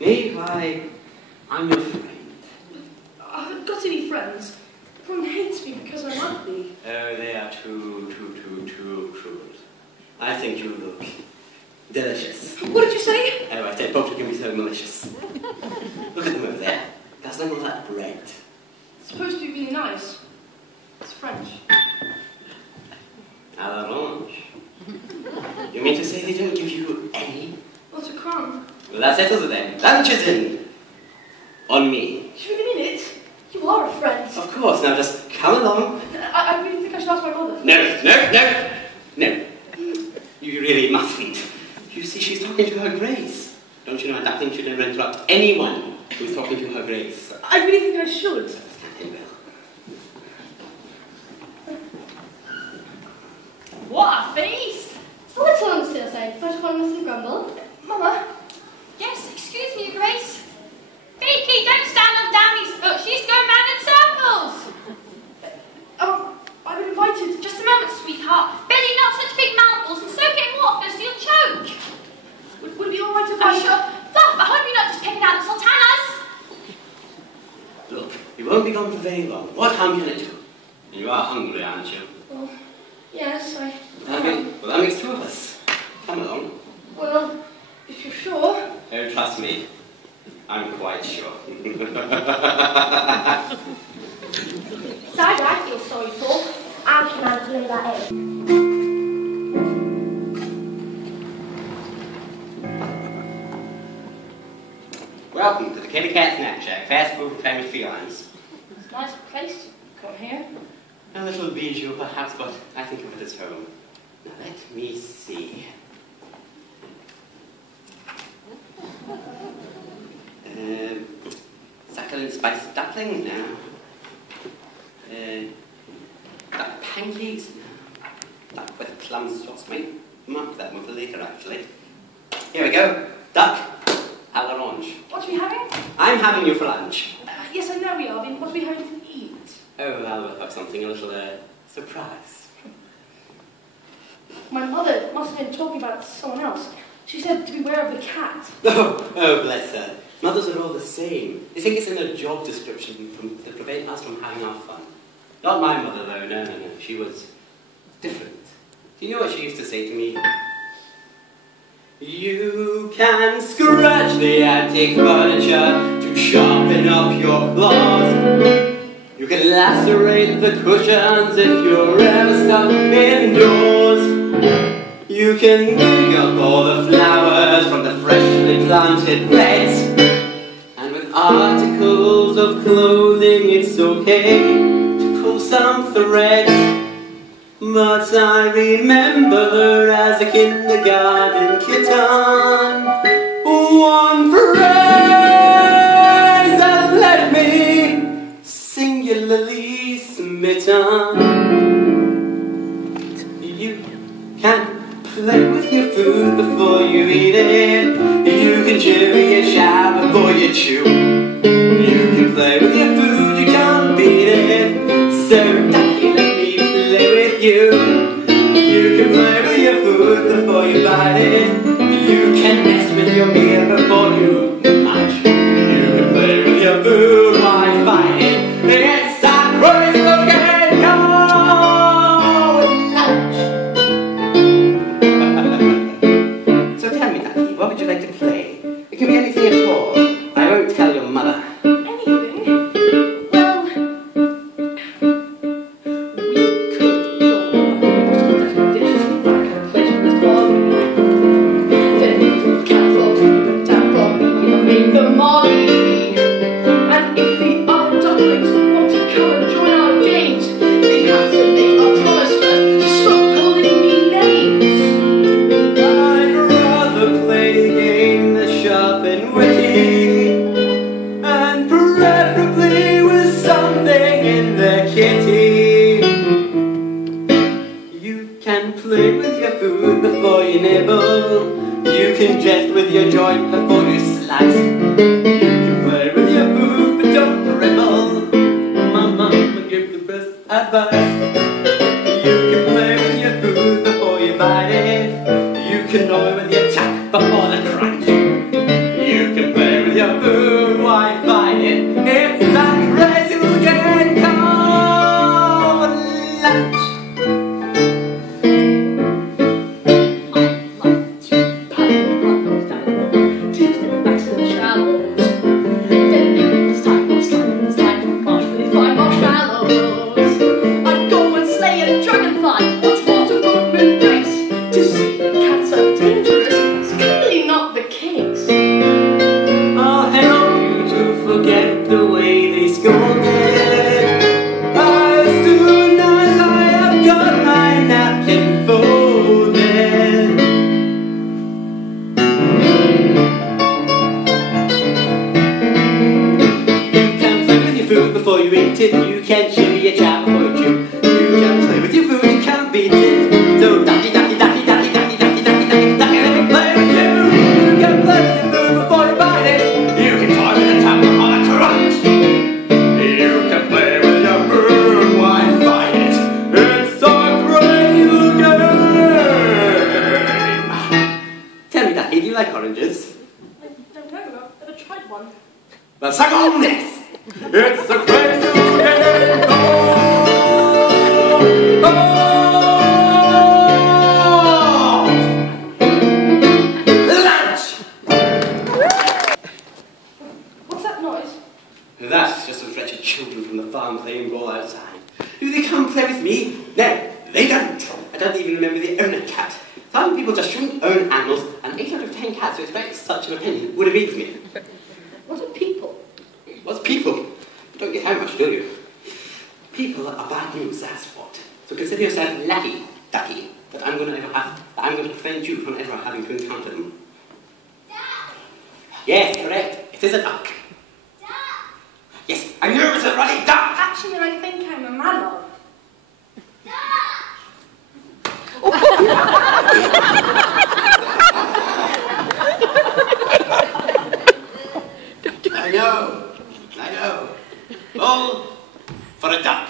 Me? Why, I'm your friend. I haven't got any friends. Everyone hates me because I'm ugly. Oh, they are too cruel. I think you look delicious. What did you say? Oh, I said both can be so malicious. Look at them over there. That's not all that bread. It's supposed to be really nice. It's French. À l'orange. You mean to say they don't give you any? What's a crumb? Well, that settles it then. Lunch is in. On me. Do you really mean it? You are a friend. Of course. Now just come along. I really think I should ask my mother. No. You really mustn't. You see, she's talking to her Grace. Don't you know that thing should never interrupt anyone who's talking to her Grace? I really think I should. Stand well. What a feast! So what's on still saying? First one mustn't grumble. Mama? Yes, excuse me, Your Grace. Beaky, don't stand on Danny's foot. She's going round in circles. I've been invited. Just a moment, sweetheart. Billy, not such big mouthfuls, and soak it in water first, you'll choke. Would it be all right if I'm sure. Fluff, I hope you're not just picking out the sultanas. Look, you won't be gone for very long. What harm can it do? You are hungry, aren't you? Well, yes, I Okay, well, that makes two of us. Come along. Well, if you're sure. Oh, trust me. I'm quite sure. Side I feel sorry for. I can handle that out. Welcome to the Kitty Cat Snack Shack, fast food for famous felines. It's a nice place to come here. A little bijou, perhaps, but I think of it as home. Now, let me see. Succulent spiced duckling? No. Duck pancakes? No. Duck with plum sauce? Might mark that one for later, actually. Here we go. Duck à l'orange. What are we having? I'm having you for lunch. Yes, I know we are. What are we having to eat? Oh, I'll have something, a little, surprise. My mother must have been talking about someone else. She said to beware of the cat. Oh, bless her. Mothers are all the same. They think it's in their job description to prevent us from having our fun. Not my mother, though. No. She was different. Do you know what she used to say to me? You can scratch the antique furniture to sharpen up your claws. You can lacerate the cushions if you're ever stuck indoors. You can dig up all the flowers from the freshly planted beds. And with articles of clothing it's okay to pull some threads. But I remember as a kindergarten kitten, one phrase that left me singularly smitten. You can play with your food before you eat it. You can chewy your chow before you chew. You can play with your food, you can't beat it. So ducky, let me play with you. You can play with your food before you bite it. You can mess with your meal before you munch. You can play with your food while you fight it. It's that price looking lunch. So tell me, Ducky, what would you like to play? It can be anything at all. I won't tell your mother. Anything? Well, we could go on dishes back in a place where it's foggy. Then we can float them down from and make them molly. And if the other ducklings want to come and join our games, they have to make a promise first to stop calling me names. I'd rather play a game that's sharp and witty, and preferably with something in the kitty. You can play with your food before you nibble. You can jest with your joint before you slice. You can play with your food but don't dribble. My mama gives the best advice. You can play with your food before you bite it. You can toy with your chuck before the crunch. You can play with before you eat it. You can chew your chow before you chew. You can play with your food, you can beat it. So ducky, ducky, ducky, ducky, ducky, ducky, ducky, ducky, ducky, let me play with you. You can play with your food before you bite it. You can toy with the tongue before the crunch. You can play with your food while you fight it. It's a crazy game. Tell me, Ducky, do you like oranges? I don't know, I've never tried one. Well, suck on this! It's a crazy game! Oh! Lunch! What's that noise? That's just those wretched children from the farm playing ball outside. Do they come play with me? No, they don't. I don't even remember they own a cat. Some people just shouldn't own animals, and 8 out of 10 cats who expect such an opinion would agree with me. What are people? What's people? You don't get how much, do you? People are bad news, that's what. So consider yourself lucky, Ducky, that I'm going to prevent you from ever having to encounter them. Duck! Yes, correct. It is a duck. Duck! Yes, I know it's a running duck! Actually, I think I'm a mallow. Duck! I know. All for a duck.